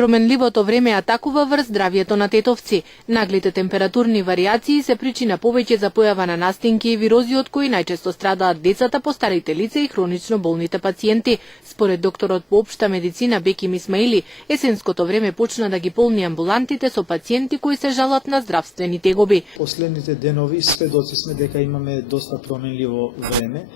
Променливото време атакува врз здравјето на тетовци. Наглите температурни варијации се причина повеќе за појава на настинки и вирози од кои најчесто страдаат децата, постарите лица и хронично болните пациенти. Според докторот по општа медицина Беким Исмаили, есенското време почна да ги полни амбулантите со пациенти кои се жалат на здравствени тегоби. Последните денови сведоци сме дека имаме доста променливо време.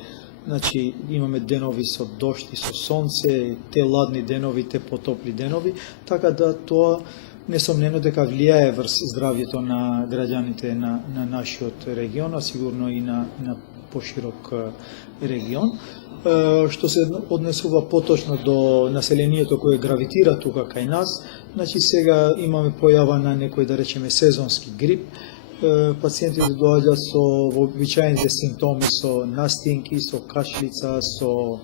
Значи, имаме денови со дожд и со сонце, те ладни денови, те потопли денови, така да тоа несомнено дека влијае врз здравјето на граѓаните на нашиот регион, а сигурно и на поширок регион. Што се однесува поточно до населението кое гравитира тука кај нас, значи сега имаме појава на некој, да речеме, сезонски грип. Пациентите доаѓаат со вообичаените симптоми, со настинки, со кашлица, со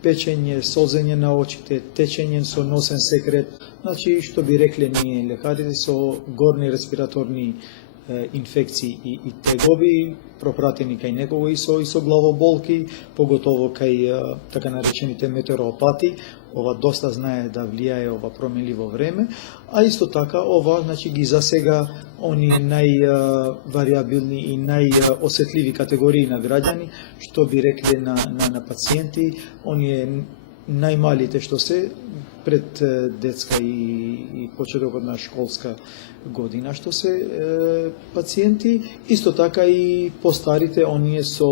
печење, солзење на очите, течење со носен секрет, значи што би рекле ние лекарите, со горни респираторни инфекции и тегоби, пропратени кај некого и со главоболки, поготово кај така наречените метеоропати. Ова доста знае да влијае ова променливо време, а исто така ова значи ги засега они највариабилни и најосетливи категории на граѓани, што би рекле на пациенти, оние најмалите што се пред детска и почетокот на школска година што се пациенти, исто така и постарите, оние со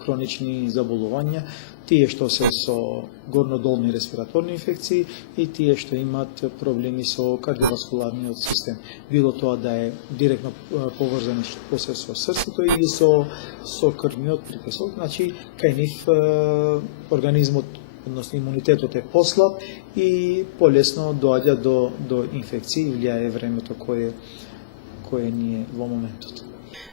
хронични заболувања, тие што се со горнодолни респираторни инфекции и тие што имаат проблеми со кардиоваскуларниот систем. Било тоа да е директно поврзано после со срцето или со крвниот притисок, значи кај нив организмот, односно имунитетот е послаб и полесно доаѓа до инфекции и влијае времето кое ни е во моментот.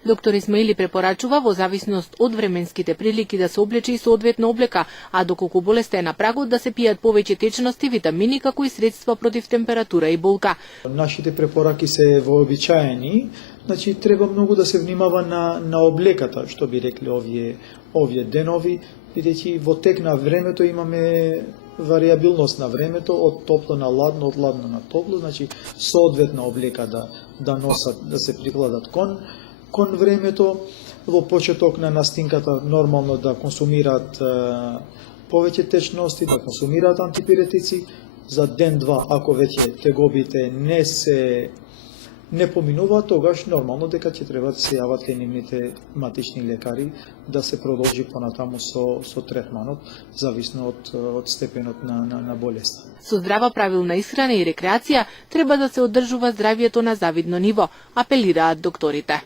Доктор Исмаили препорачува во зависност од временските прилики да се облече и соодветна облека, а доколку болеста е на прагот да се пијат повеќе течности, витамини како и средства против температура и болка. Нашите препораки се вообичаени, значи треба многу да се внимава на облеката, што би рекле овие денови, бидејќи во тек на времето имаме вариабилност на времето, од топло на ладно, од ладно на топло, значи соодветна облека да носат, да се прикладат кон времето. Во почеток на настинката нормално да консумираат повеќе течности, да консумираат антипиретици. За ден-два, ако веќе тегобите не поминуваат, тогаш нормално дека ќе треба да се јават кај нивните матични лекари да се продолжи понатаму со третманот, зависно од степенот на болеста. Со здрава правилна исхрана и рекреација треба да се одржува здравјето на завидно ниво, апелираат докторите.